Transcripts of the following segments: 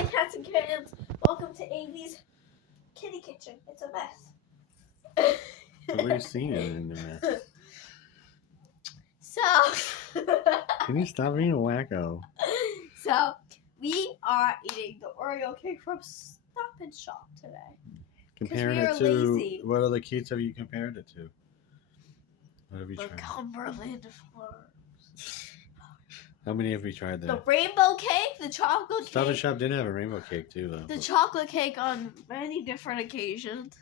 Hi, cats and kittens. Welcome to AV's kitty kitchen. It's a mess. What were you seeing in the mess? So, Can you stop being a wacko? so we are eating the Oreo cake from Stop and Shop today. Comparing we it are to lazy. what other cakes have you compared it to? What have you The tried? Cumberland Farms. How many have we tried there? The rainbow cake, the chocolate Stop and cake. Shop didn't have a rainbow cake too though. The chocolate cake on many different occasions.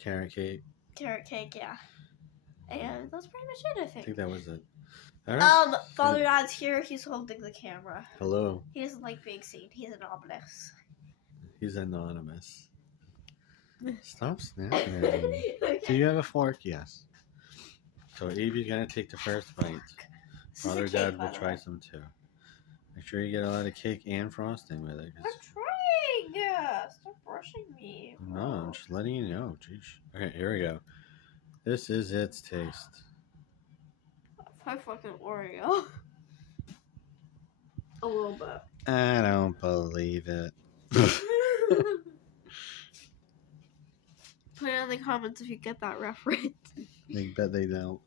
Carrot cake. Carrot cake, yeah. And that's pretty much it, I I think. think that was it. All right. Father God's here. He's holding the camera. Hello. He doesn't like being seen. He's anonymous. He's anonymous. Stop snapping at me. Do you have a fork? Yes. So Evie's gonna take the first bite. Father God will try some too. Make sure you get a lot of cake and frosting with it. I'm trying. Stop brushing me. No, I'm just letting you know. Jeez. Okay, here we go. This is its taste. My fucking Oreo. A little bit. I don't believe it. Put it in the comments if you get that reference. I bet they don't.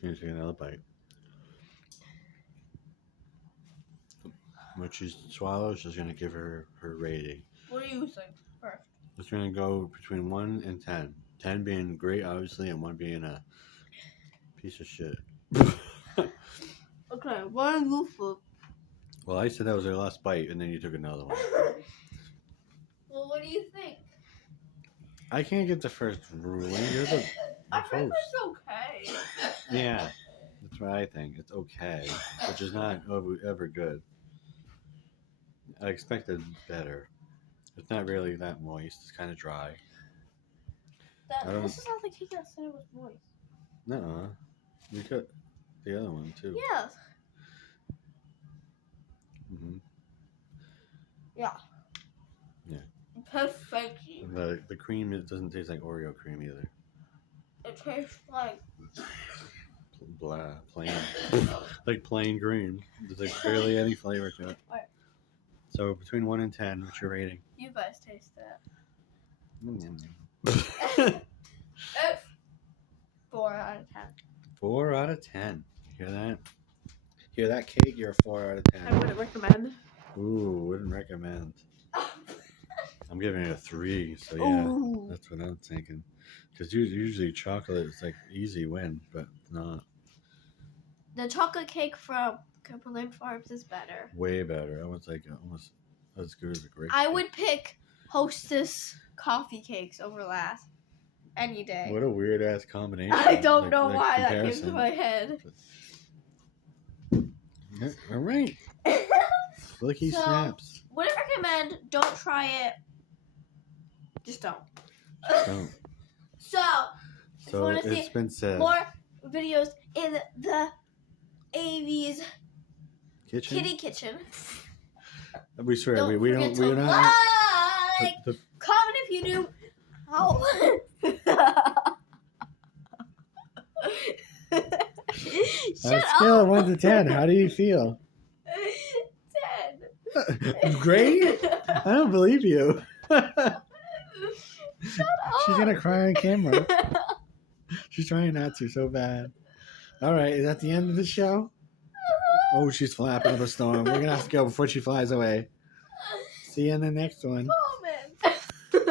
Here's another bite. What she swallows is going to give her rating. What do you think first? It's going to go between 1 and 10. 10 being great, obviously, and 1 being a piece of shit. Okay, what are you for? Well, I said that was her last bite, and then you took another one. Well, what do you think? I can't get the first ruling. You're the I think host. it's okay. Yeah, that's what I think. It's okay, which is not ever good. I expected better. It's not really that moist. It's kind of dry. This is not the cake that said it was moist. Nuh-uh. You got the other one, too. Yes. Mm-hmm. Yeah. Yeah. Perfect. The cream, it doesn't taste like Oreo cream either. It tastes like Plain. Like plain cream. There's like barely any flavor to it. Right. So between 1 and 10, what's your rating? You guys taste Mm. it. 4 out of 10. 4 out of 10. Hear that? Hear that, cake? You're a 4 out of 10. I wouldn't recommend. Ooh, wouldn't recommend. I'm giving it a 3, so yeah, Ooh. that's what I'm thinking. Because usually chocolate is like easy win, but it's not. The chocolate cake from Cumberland Farms is better. Way better. I was like almost as good as a grape. I would pick Hostess coffee cakes over last any day. What a weird ass combination. I don't know why that came to comparison. my head. Yeah, all right. Flicky So- snaps. Wouldn't recommend. Don't try it. Just don't. Don't. So, if you So want to it's see been said. more videos in the AV's Kitchen. kitty kitchen, We swear don't we forget don't. We're to not. like, The, comment if you do. Oh. on Shut a scale up. of 1 to 10, how do you feel? 10. Great. I don't believe you. Shut up. She's gonna cry on camera. She's trying not to so bad. All right, is that the end of the show? Oh, she's flapping up a storm. We're gonna have to go before she flies away. See you in the next one.